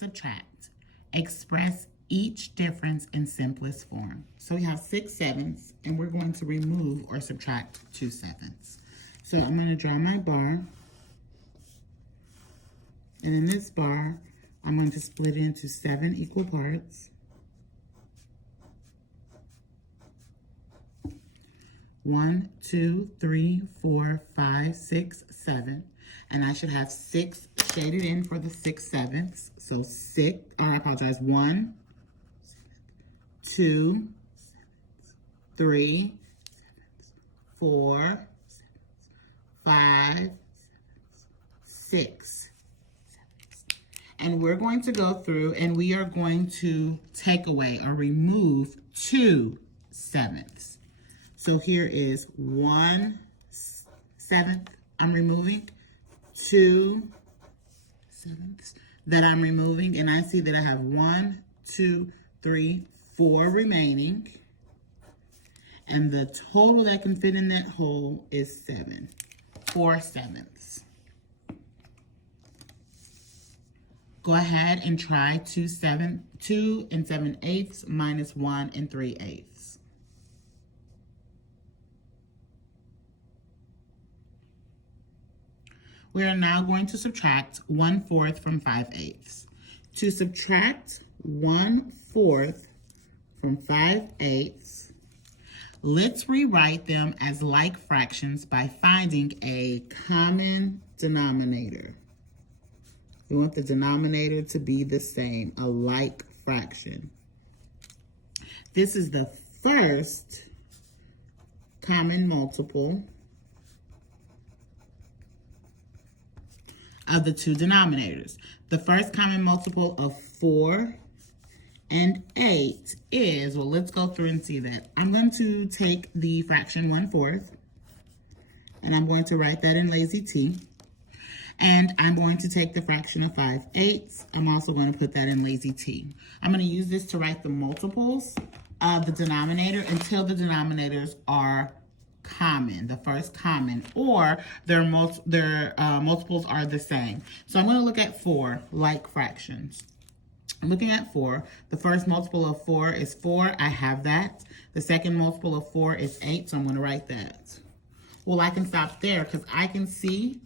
subtract. Express each difference in simplest form. So we have 6 sevenths, and we're going to remove or subtract 2 sevenths. So I'm going to draw my bar. And in this bar, I'm going to split it into 7 equal parts. 1, 2, 3, 4, 5, 6, 7. And I should have 6 shaded in for the 6 sevenths. So 1, 2, 3, 4, 5, 6. And we're going to go through and we are going to take away or remove 2 sevenths. So here is 1 seventh I'm removing, 2 sevenths that I'm removing, and I see that I have 1, 2, 3, 4 remaining. And the total that can fit in that hole is 7, 4 sevenths. Go ahead and try 2 and 7/8 minus 1 and 3/8. We are now going to subtract 1/4 from 5/8. To subtract 1/4 from 5/8, let's rewrite them as like fractions by finding a common denominator. We want the denominator to be the same, a like fraction. This is the first common multiple of the 2 denominators. The first common multiple of 4 and 8 is, well, let's go through and see that. I'm going to take the fraction 1/4, and I'm going to write that in lazy T. And I'm going to take the fraction of 5/8. I'm also going to put that in lazy T. I'm going to use this to write the multiples of the denominator until the denominators are common, the first common, or their multiples are the same. So I'm going to look at 4 like fractions. I'm looking at 4. The first multiple of 4 is 4. I have that. The second multiple of 4 is 8, so I'm going to write that. Well, I can stop there because I can see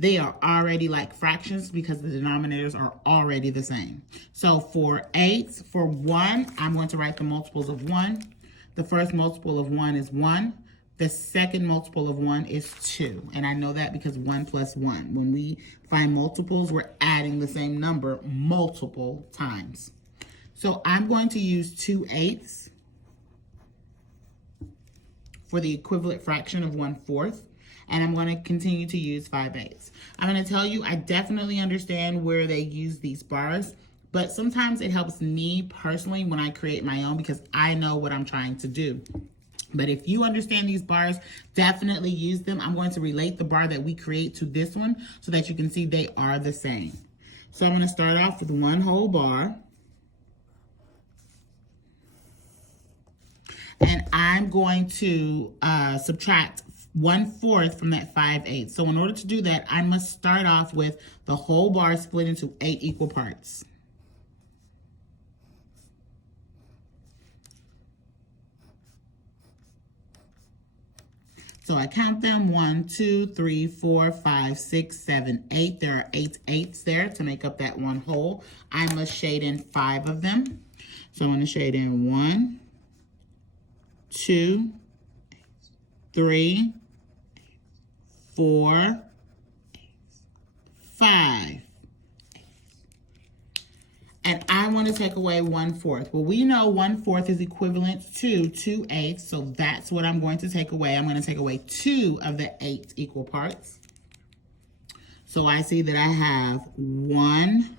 they are already like fractions because the denominators are already the same. So for 1, I'm going to write the multiples of 1. The first multiple of 1 is 1. The second multiple of 1 is 2. And I know that because 1 plus 1. When we find multiples, we're adding the same number multiple times. So I'm going to use 2/8 for the equivalent fraction of 1/4. And I'm going to continue to use 5/8. I'm going to tell you, I definitely understand where they use these bars, but sometimes it helps me personally when I create my own because I know what I'm trying to do. But if you understand these bars, definitely use them. I'm going to relate the bar that we create to this one so that you can see they are the same. So I'm going to start off with 1 whole bar. And I'm going to subtract 1/4 from that 5/8. So in order to do that, I must start off with the whole bar split into 8 equal parts. So I count them 1, 2, 3, 4, 5, 6, 7, 8. There are 8 eighths there to make up that 1 whole. I must shade in 5 of them. So I'm going to shade in 1, 2, 3, 4, 5. And I want to take away 1/4. Well, we know 1/4 is equivalent to 2/8, so that's what I'm going to take away. I'm going to take away 2 of the 8 equal parts. So I see that I have 1,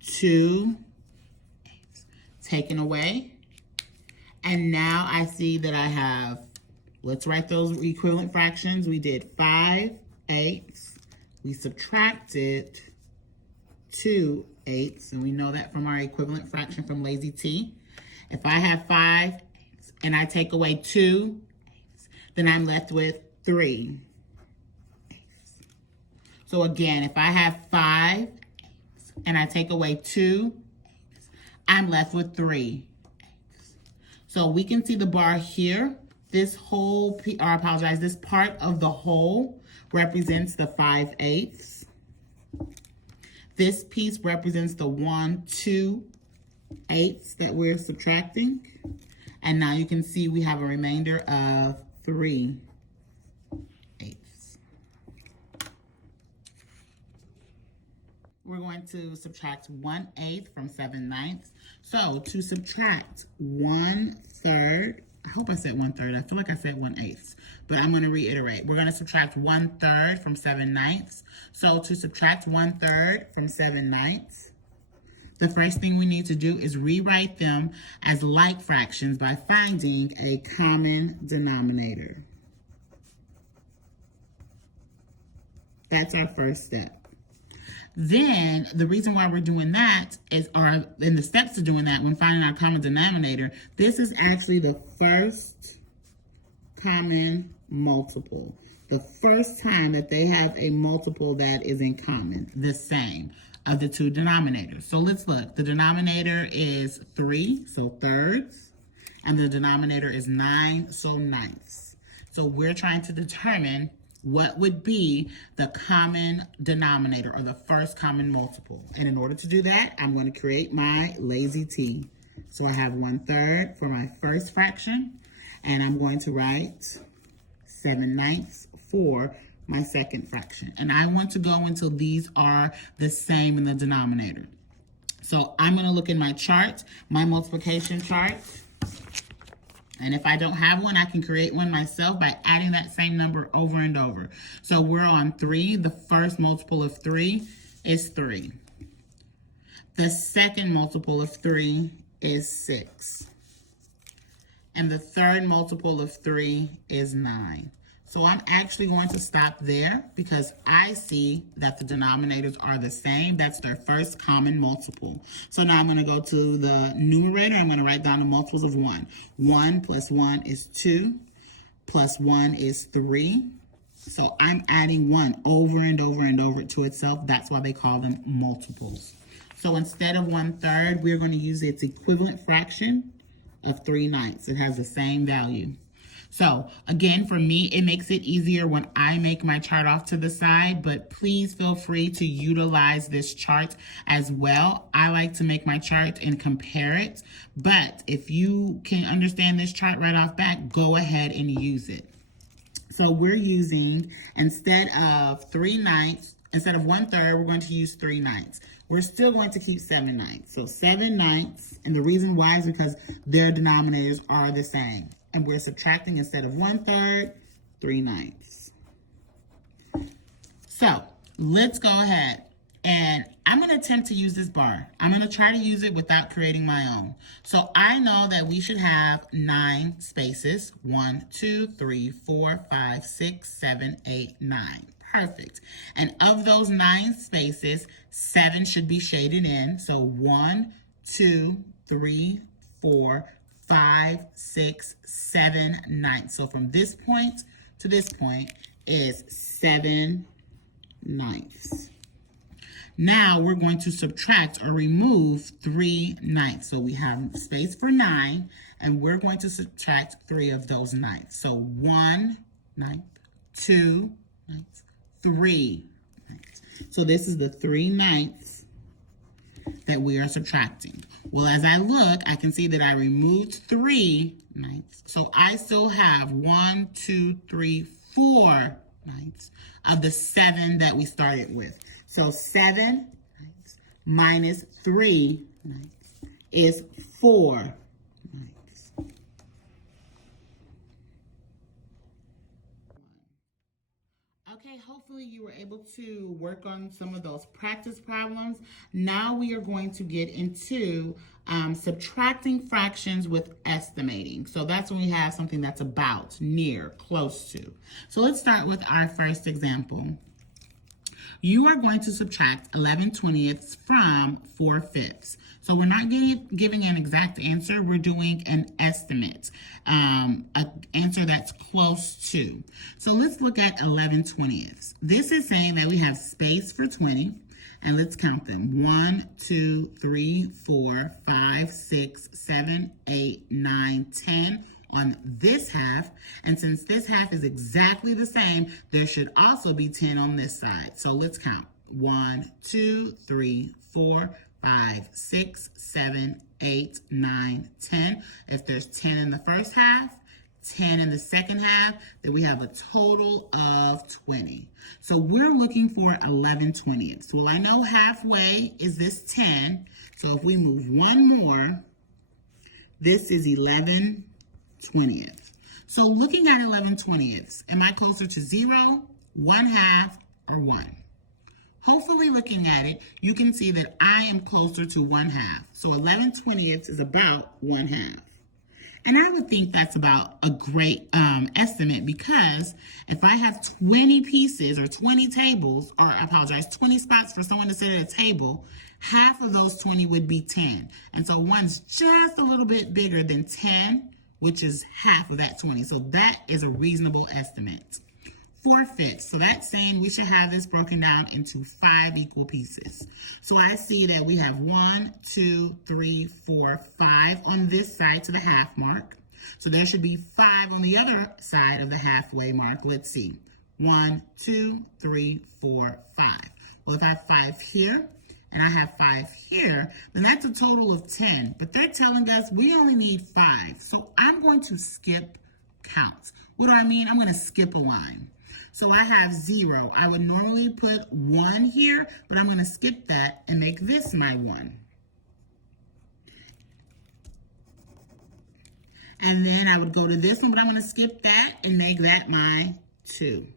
2 taken away. And now I see that I have, let's write those equivalent fractions. We did 5/8. We subtracted 2/8, and we know that from our equivalent fraction from lazy T. If I have 5/8 and I take away 2/8, then I'm left with 3/8. So again, if I have 5/8 and I take away 2, I'm left with 3. So we can see the bar here. This whole, this part of the whole represents the 5/8. This piece represents the 1, 2 eighths that we're subtracting. And now you can see we have a remainder of 3 eighths. We're going to subtract 1/8 from 7/9. So to subtract 1/3, I hope I said 1/3. I feel like I said 1/8, but I'm going to reiterate. We're going to subtract 1/3 from 7/9. So to subtract 1/3 from 7/9, the first thing we need to do is rewrite them as like fractions by finding a common denominator. That's our first step. Then the reason why we're doing that is, or in the steps to doing that, when finding our common denominator, this is actually the first common multiple. The first time that they have a multiple that is in common, the same, of the two denominators. So let's look. The denominator is 3, so thirds, and the denominator is 9, so ninths. So we're trying to determine what would be the common denominator, or the first common multiple. And in order to do that, I'm going to create my lazy T. So I have 1/3 for my first fraction, and I'm going to write 7/9 for my second fraction. And I want to go until these are the same in the denominator. So I'm going to look in my chart, my multiplication chart. And if I don't have one, I can create one myself by adding that same number over and over. So we're on 3. The first multiple of 3 is 3. The second multiple of 3 is 6. And the third multiple of 3 is 9. So I'm actually going to stop there because I see that the denominators are the same. That's their first common multiple. So now I'm going to go to the numerator. I'm going to write down the multiples of 1. 1 plus 1 is 2, plus 1 is 3. So I'm adding 1 over and over and over to itself. That's why they call them multiples. So instead of 1/3, we're going to use its equivalent fraction of 3/9. It has the same value. So again, for me, it makes it easier when I make my chart off to the side, but please feel free to utilize this chart as well. I like to make my chart and compare it, but if you can understand this chart right off bat, go ahead and use it. So we're using, instead of 3/9, instead of 1/3, we're going to use 3/9. We're still going to keep 7/9. So 7/9, and the reason why is because their denominators are the same. And we're subtracting, instead of 1/3, 3/9. So let's go ahead, and I'm going to attempt to use this bar. I'm going to try to use it without creating my own. So I know that we should have 9 spaces. 1, 2, 3, 4, 5, 6, 7, 8, 9. Perfect. And of those 9 spaces, 7 should be shaded in. So 1, 2, 3, 4, 5, 6, 7, 9. So from this point to this point is 7/9. Now we're going to subtract or remove 3/9. So we have space for 9, and we're going to subtract 3 of those 9. So 1/9, 2/9, 3/9. So this is the 3/9 that we are subtracting. Well, as I look, I can see that I removed 3/9. So I still have 1, 2, 3, 4/9 of the 7 that we started with. So 7/9 minus 3/9 is 4/9. Okay, hopefully you were able to work on some of those practice problems. Now we are going to get into subtracting fractions with estimating. So that's when we have something that's about, near, close to. So let's start with our first example. You are going to subtract 11/20 from 4/5. So we're not giving an exact answer. We're doing an estimate, an answer that's close to. So let's look at 11/20. This is saying that we have space for 20, And let's count them. 1, 2, 3, 4, 5, 6, 7, 8, 9, 10 on this half. And since this half is exactly the same, there should also be 10 on this side. So let's count. 1, 2, 3, 4, 5, 6, 7, 8, 9, 10. If there's 10 in the first half, 10 in the second half, then we have a total of 20. So we're looking for 11/20. Well, I know halfway is this 10. So if we move one more, this is 11/20. So looking at 11/20, am I closer to 0, 1/2, or 1? Hopefully looking at it, you can see that I am closer to 1/2. So 11/20 is about 1/2. And I would think that's about a great estimate, because if I have 20 pieces or 20 tables, or I apologize, 20 spots for someone to sit at a table, half of those 20 would be 10. And so one's just a little bit bigger than 10, which is half of that 20. So that is a reasonable estimate. 4/5. So that's saying we should have this broken down into 5 equal pieces. So I see that we have 1, 2, 3, 4, 5 on this side to the half mark. So there should be 5 on the other side of the halfway mark. Let's see. 1, 2, 3, 4, 5. Well, if I have 5 here and I have 5 here, then that's a total of 10. But they're telling us we only need 5. So I'm going to skip counts. What do I mean? I'm going to skip a line. So I have 0. I would normally put 1 here, but I'm going to skip that and make this my 1. And then I would go to this one, but I'm going to skip that and make that my 2.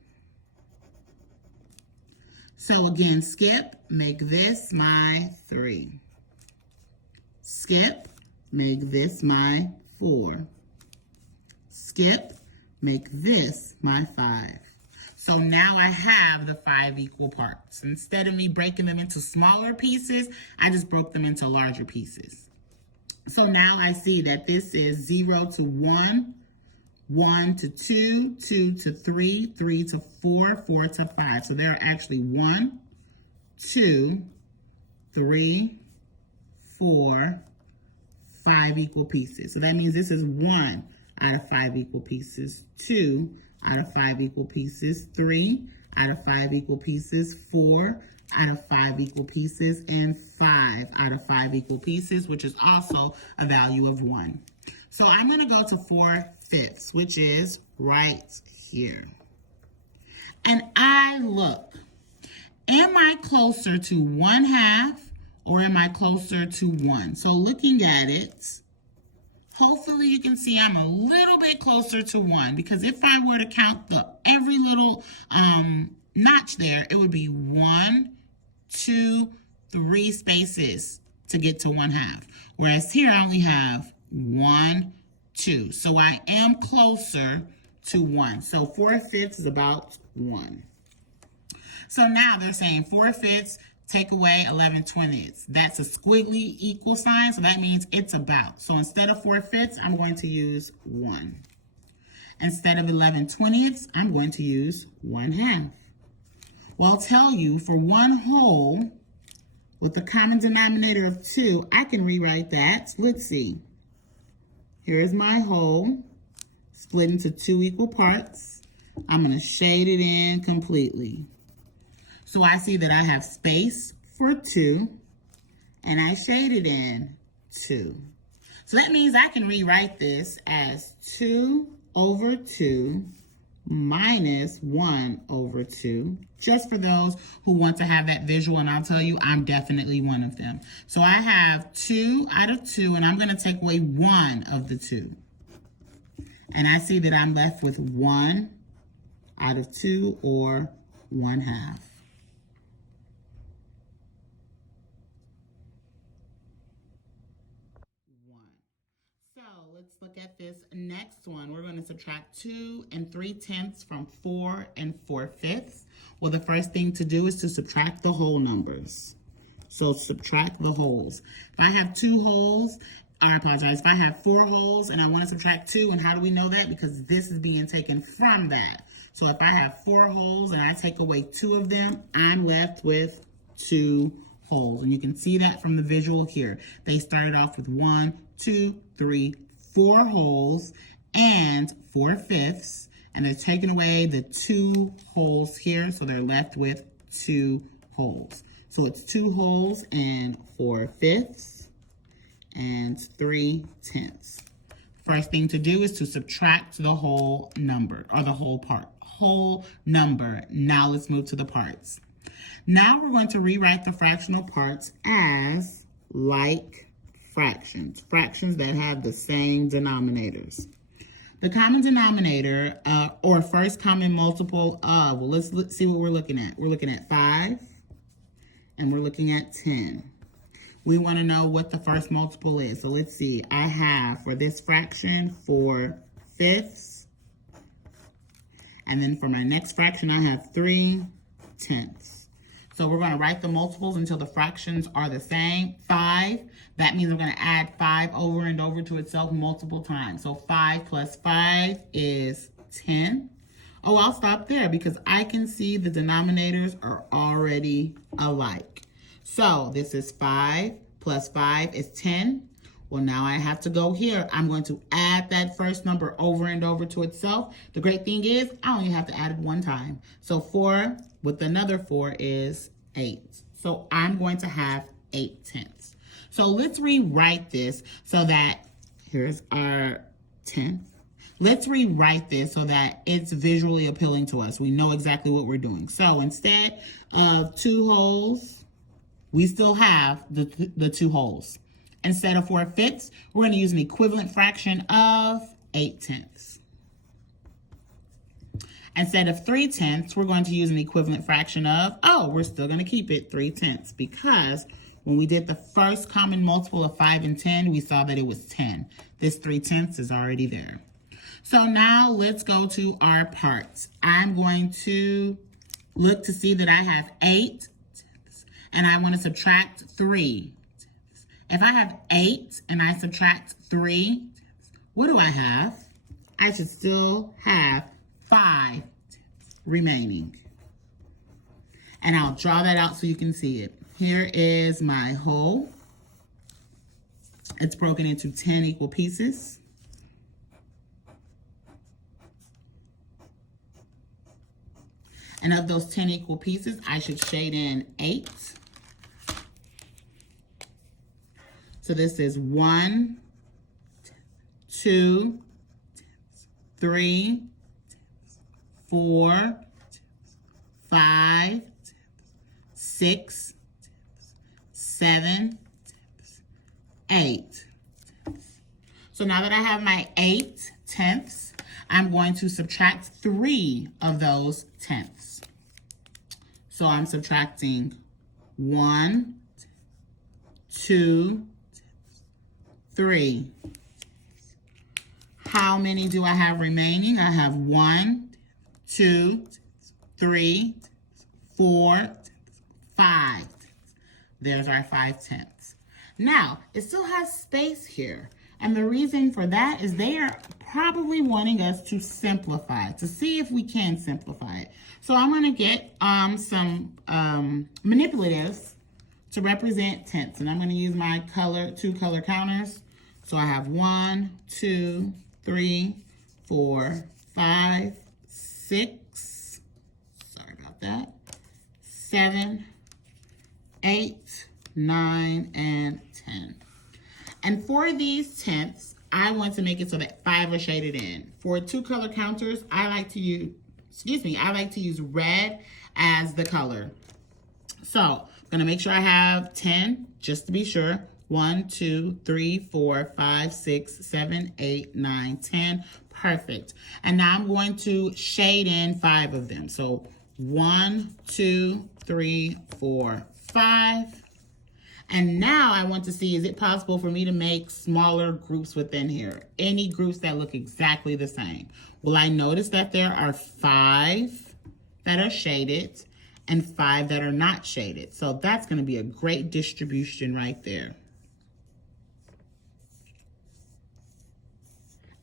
So again, skip, make this my 3. Skip, make this my 4. Skip, make this my 5. So now I have the 5 equal parts. Instead of me breaking them into smaller pieces, I just broke them into larger pieces. So now I see that this is 0 to 1, 1 to 2, 2 to 3, 3 to 4, 4 to 5. So there are actually 1, 2, 3, 4, 5 equal pieces. So that means this is 1 out of 5 equal pieces, 2 out of 5 equal pieces, 3 out of 5 equal pieces, 4 out of 5 equal pieces, and 5 out of 5 equal pieces, which is also a value of 1. So I'm going to go to 4/5, which is right here. And I look, am I closer to 1/2 or am I closer to 1? So looking at it, hopefully you can see I'm a little bit closer to 1, because if I were to count every little notch there, it would be 1, 2, 3 spaces to get to 1/2. Whereas here I only have 1, 2. So I am closer to 1. So 4/5 is about 1. So now they're saying 4/5 take away 11/20. That's a squiggly equal sign, so that means it's about. So instead of 4/5, I'm going to use 1. Instead of 11/20, I'm going to use 1/2. Well, I'll tell you, for one whole with a common denominator of 2, I can rewrite that. Let's see. Here's my whole, split into 2 equal parts. I'm going to shade it in completely. So I see that I have space for 2, and I shaded in 2. So that means I can rewrite this as 2 over 2 minus 1 over 2, just for those who want to have that visual, and I'll tell you, I'm definitely one of them. So I have 2 out of 2, and I'm going to take away 1 of the 2. And I see that I'm left with 1 out of 2, or 1/2. Let's look at this next one. We're going to subtract 2 3/10 from 4 4/5. Well, the first thing to do is to subtract the whole numbers. So subtract the wholes. If I have 2 wholes, I apologize, if I have 4 wholes and I want to subtract 2, and how do we know that? Because this is being taken from that. So if I have 4 wholes and I take away 2 of them, I'm left with 2 holes. And you can see that from the visual here. They started off with 1, 2, 3, 4 holes and 4/5. And they're taking away the 2 holes here. So they're left with 2 holes. So it's 2 holes and 4/5 and 3/10. First thing to do is to subtract the whole number, or the whole number. Now let's move to the parts. Now we're going to rewrite the fractional parts as like fractions, fractions that have the same denominators. The common denominator, or first common multiple of, well, let's see what we're looking at. We're looking at 5, and we're looking at 10. We want to know what the first multiple is. So let's see. I have, for this fraction, 4/5. And then for my next fraction, I have 3/10. So we're going to write the multiples until the fractions are the same. 5, that means we're going to add 5 over and over to itself multiple times. So 5 plus 5 is 10. Oh, I'll stop there because I can see the denominators are already alike. So this is 5 plus 5 is 10. Well, now I have to go here. I'm going to add that first number over and over to itself. The great thing is I only have to add it one time. So 4 with another 4 is 8. So I'm going to have 8/10. So let's rewrite this so that, here's our 10th. Let's rewrite this so that it's visually appealing to us. We know exactly what we're doing. So instead of 2 holes, we still have the 2 holes. Instead of 4/5, we're going to use an equivalent fraction of 8/10. Instead of 3/10, we're going to use an equivalent fraction of, we're still going to keep it 3/10 because when we did the first common multiple of 5 and 10, we saw that it was 10. This 3/10 is already there. So now let's go to our parts. I'm going to look to see that I have 8, and I want to subtract 3. If I have 8 and I subtract 3, what do I have? I should still have 5 remaining. And I'll draw that out so you can see it. Here is my whole. It's broken into 10 equal pieces. And of those 10 equal pieces, I should shade in 8. So this is 1, 2, 3, 4, 5, 6, 7, 8. So now that I have my 8/10, I'm going to subtract 3 of those tenths. So I'm subtracting 1, 2, 3. How many do I have remaining? I have 1, 2, 3, 4, 5. There's our 5/10. Now, it still has space here. And the reason for that is they are probably wanting us to simplify, to see if we can simplify it. So I'm going to get some manipulatives to represent tenths. And I'm going to use my 2 color counters. So I have 1, 2, 3, 4, 5, 6. Sorry about that. 7, 8, 9, and 10. And for these tenths, I want to make it so that 5 are shaded in. For 2 color counters, I like to use red as the color. So I'm gonna make sure I have 10, just to be sure. 1, 2, 3, 4, 5, 6, 7, 8, 9, 10. Perfect. And now I'm going to shade in 5 of them. So 1, 2, 3, 4, 5. And now I want to see, is it possible for me to make smaller groups within here? Any groups that look exactly the same? Well, I notice that there are 5 that are shaded and 5 that are not shaded. So that's going to be a great distribution right there.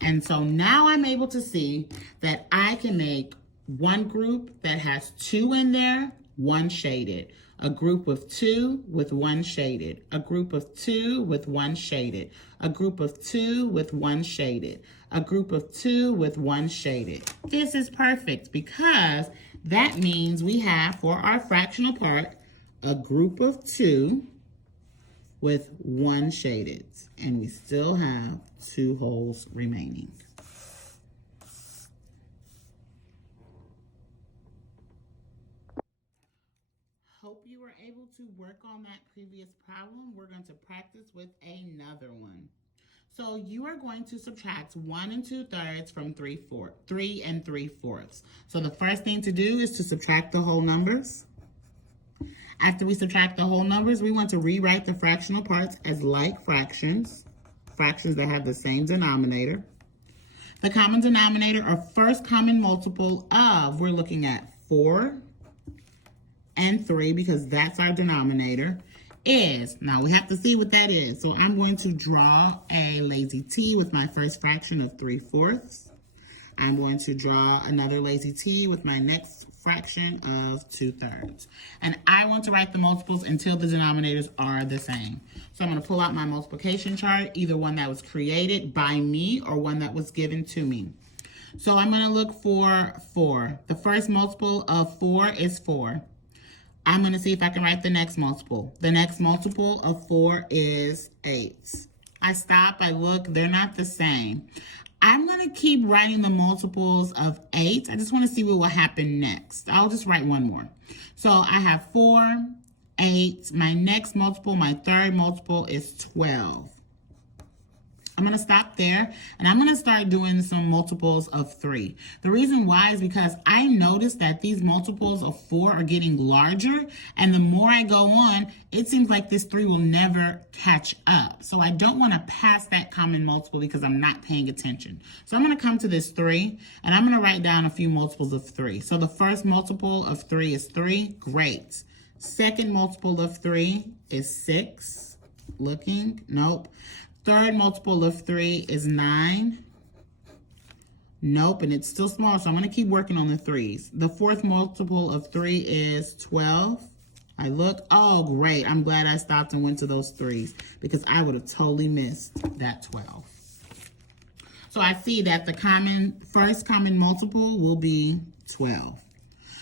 And so now I'm able to see that I can make one group that has 2 in there, 1 shaded. a group of 2 with 1 shaded, a group of 2 with 1 shaded, a group of 2 with 1 shaded, a group of 2 with 1 shaded. This is perfect because that means we have, for our fractional part, a group of 2 with 1 shaded, and we still have 2 wholes remaining. Hope you were able to work on that previous problem. We're going to practice with another one. So you are going to subtract 1 2/3 from 3 3/4. So the first thing to do is to subtract the whole numbers. After we subtract the whole numbers, we want to rewrite the fractional parts as like fractions, fractions that have the same denominator. The common denominator, or first common multiple of, we're looking at 4 and 3 because that's our denominator, is, now we have to see what that is. So I'm going to draw a lazy T with my first fraction of 3/4. I'm going to draw another lazy T with my next fraction of 2/3. And I want to write the multiples until the denominators are the same. So I'm going to pull out my multiplication chart, either one that was created by me or one that was given to me. So I'm going to look for 4. The first multiple of 4 is 4. I'm going to see if I can write the next multiple. The next multiple of 4 is 8. I stop, I look, they're not the same. I'm going to keep writing the multiples of 8. I just want to see what will happen next. I'll just write one more. So I have 4, 8. My next multiple, my third multiple is 12. I'm going to stop there, and I'm going to start doing some multiples of 3. The reason why is because I noticed that these multiples of 4 are getting larger, and the more I go on, it seems like this 3 will never catch up. So I don't want to pass that common multiple because I'm not paying attention. So I'm going to come to this 3, and I'm going to write down a few multiples of 3. So the first multiple of 3 is 3. Great. Second multiple of 3 is 6. Looking. Nope. Third multiple of 3 is 9. Nope, and it's still small, so I'm going to keep working on the 3s. The fourth multiple of 3 is 12. I look. Oh, great. I'm glad I stopped and went to those 3s because I would have totally missed that 12. So I see that the first common multiple will be 12.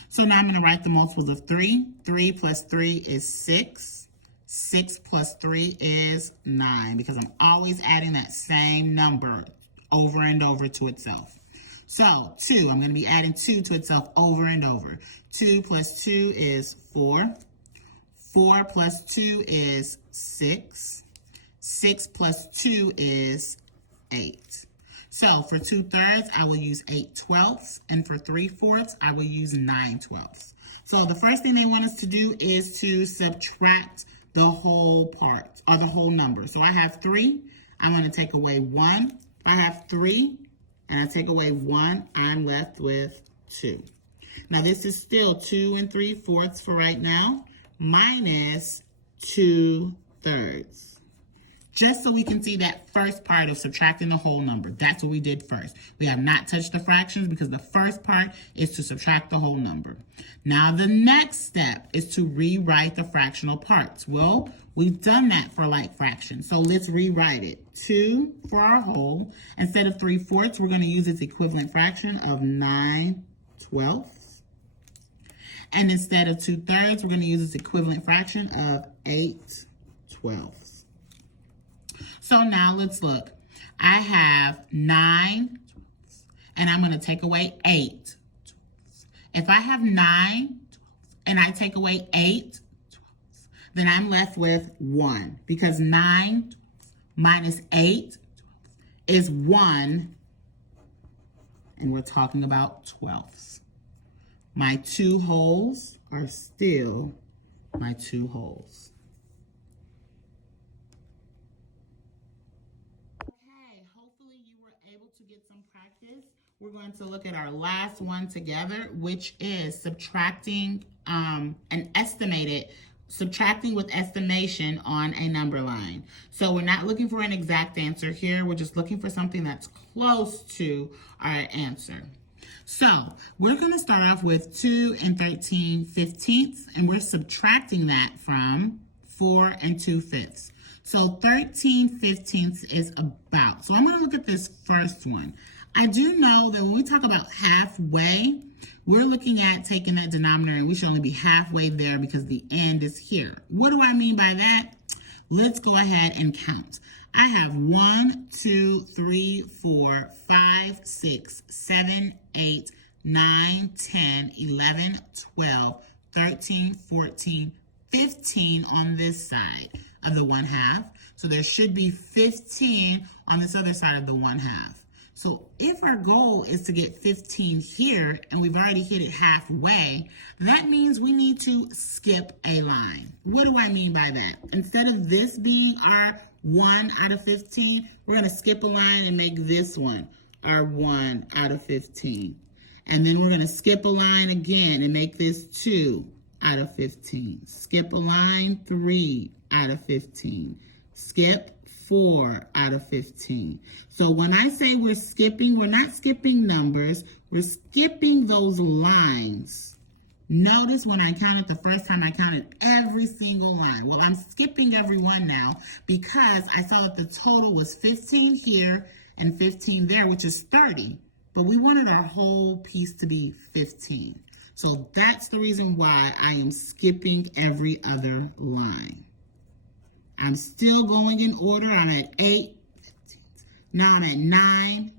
So now I'm going to write the multiples of 3. 3 plus 3 is 6. 6 plus 3 is 9 because I'm always adding that same number over and over to itself. So 2, I'm going to be adding 2 to itself over and over. 2 plus 2 is 4. 4 plus 2 is 6. 6 plus 2 is 8. So for 2/3, I will use 8/12, and for 3/4, I will use 9/12. So the first thing they want us to do is to subtract the whole part, or the whole number. So I have 3, I'm going to take away 1. If I have 3 and I take away 1, I'm left with 2. Now this is still 2 3/4 for right now, minus 2/3. Just so we can see that first part of subtracting the whole number. That's what we did first. We have not touched the fractions because the first part is to subtract the whole number. Now the next step is to rewrite the fractional parts. Well, we've done that for like fractions, so let's rewrite it. 2 for our whole. Instead of 3/4, we're going to use its equivalent fraction of 9/12. And instead of 2/3, we're going to use its equivalent fraction of 8/12. So now let's look. I have 9, and I'm going to take away 8. If I have 9, and I take away 8, then I'm left with 1. Because 9 minus 8 is 1, and we're talking about 12ths. My 2 wholes are still my 2 wholes. We're going to look at our last one together, which is subtracting subtracting with estimation on a number line. So we're not looking for an exact answer here. We're just looking for something that's close to our answer. So we're going to start off with 2 and 13/15, and we're subtracting that from 4 and 2/5. So 13/15 is about. So I'm going to look at this first one. I do know that when we talk about halfway, we're looking at taking that denominator and we should only be halfway there because the end is here. What do I mean by that? Let's go ahead and count. I have 1, 2, 3, 4, 5, 6, 7, 8, 9, 10, 11, 12, 13, 14, 15 on this side of the 1/2. So there should be 15 on this other side of the 1/2. So if our goal is to get 15 here and we've already hit it halfway, that means we need to skip a line. What do I mean by that? Instead of this being our 1 out of 15, we're going to skip a line and make this one our 1 out of 15. And then we're going to skip a line again and make this 2 out of 15. Skip a line, 3 out of 15. Skip 4 out of 15. So when I say we're skipping, we're not skipping numbers, we're skipping those lines. Notice when I counted the first time, I counted every single line. Well, I'm skipping every one now because I saw that the total was 15 here and 15 there, which is 30. But we wanted our whole piece to be 15. So that's the reason why I am skipping every other line. I'm still going in order. I'm at 8. Now I'm at 9.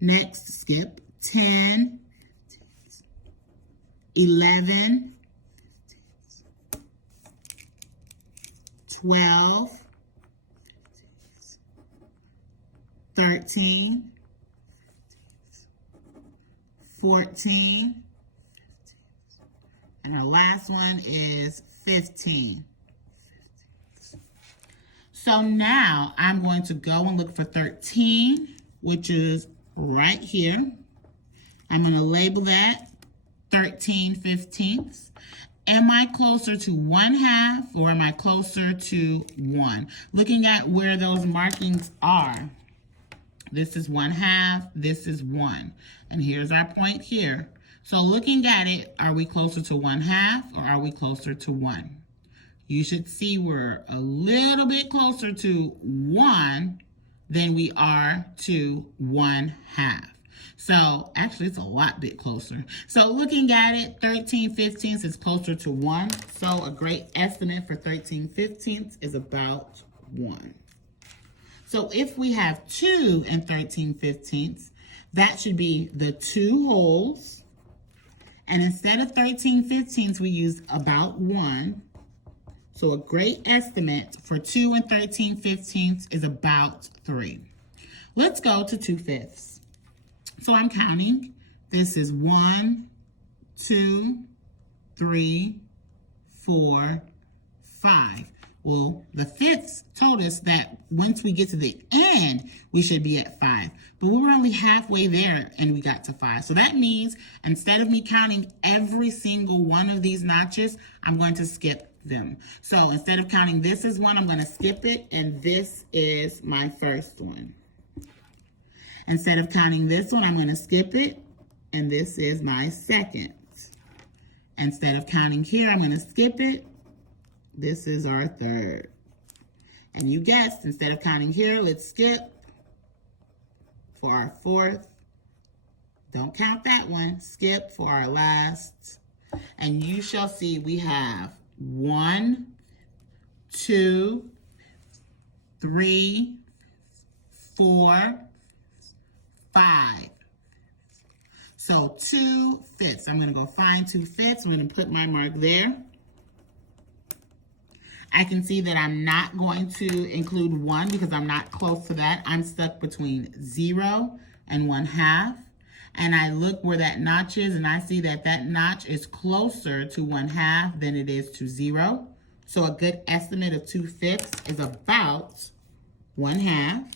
Next, skip 10, 11, 12, 13, 14, and our last one is 15. So now I'm going to go and look for 13, which is right here. I'm going to label that 13/15. Am I closer to 1/2 or am I closer to 1? Looking at where those markings are, this is 1/2, this is 1. And here's our point here. So looking at it, are we closer to 1/2 or are we closer to 1? You should see we're a little bit closer to 1 than we are to 1/2. So actually it's a lot bit closer. So looking at it, 13/15 is closer to 1. So a great estimate for 13/15 is about 1. So if we have 2 and 13/15, that should be the 2 wholes. And instead of 13/15, we use about 1. So a great estimate for 2 and 13/15 is about 3. Let's go to 2/5. So I'm counting. This is 1, 2, 3, 4, 5. Well, the fifths told us that once we get to the end, we should be at 5. But we were only halfway there and we got to 5. So that means instead of me counting every single one of these notches, I'm going to skip them. So instead of counting this as 1, I'm going to skip it, and this is my first one. Instead of counting this one, I'm going to skip it, and this is my second. Instead of counting here, I'm going to skip it. This is our third. And you guessed, instead of counting here, let's skip for our fourth. Don't count that one. Skip for our last. And you shall see we have 1, 2, 3, 4, 5. So 2/5. I'm going to go find 2/5. I'm going to put my mark there. I can see that I'm not going to include 1 because I'm not close to that. I'm stuck between 0 and 1/2. And I look where that notch is, and I see that that notch is closer to 1/2 than it is to 0. So a good estimate of 2/5 is about 1/2.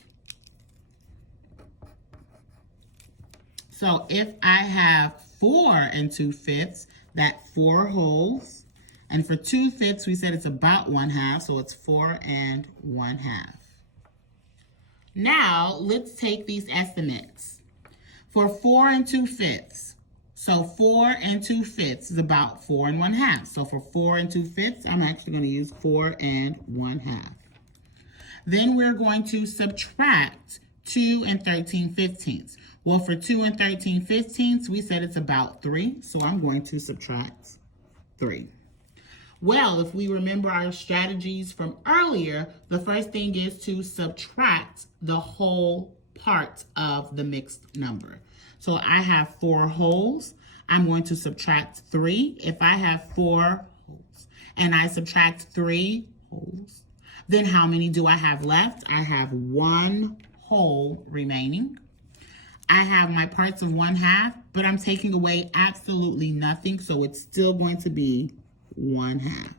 So if I have 4 and 2/5, that's 4 wholes. And for 2/5, we said it's about 1/2, so it's 4 and 1/2. Now, let's take these estimates. For 4 2/5, so 4 2/5 is about 4 1/2. So for 4 2/5, I'm actually going to use 4 1/2. Then we're going to subtract 2 13/15. Well, for 2 13/15, we said it's about 3, so I'm going to subtract 3. Well, if we remember our strategies from earlier, the first thing is to subtract the whole part of the mixed number. So I have 4 wholes. I'm going to subtract 3. If I have 4 wholes and I subtract 3 wholes, then how many do I have left? I have 1 whole remaining. I have my parts of 1/2, but I'm taking away absolutely nothing, so it's still going to be 1/2.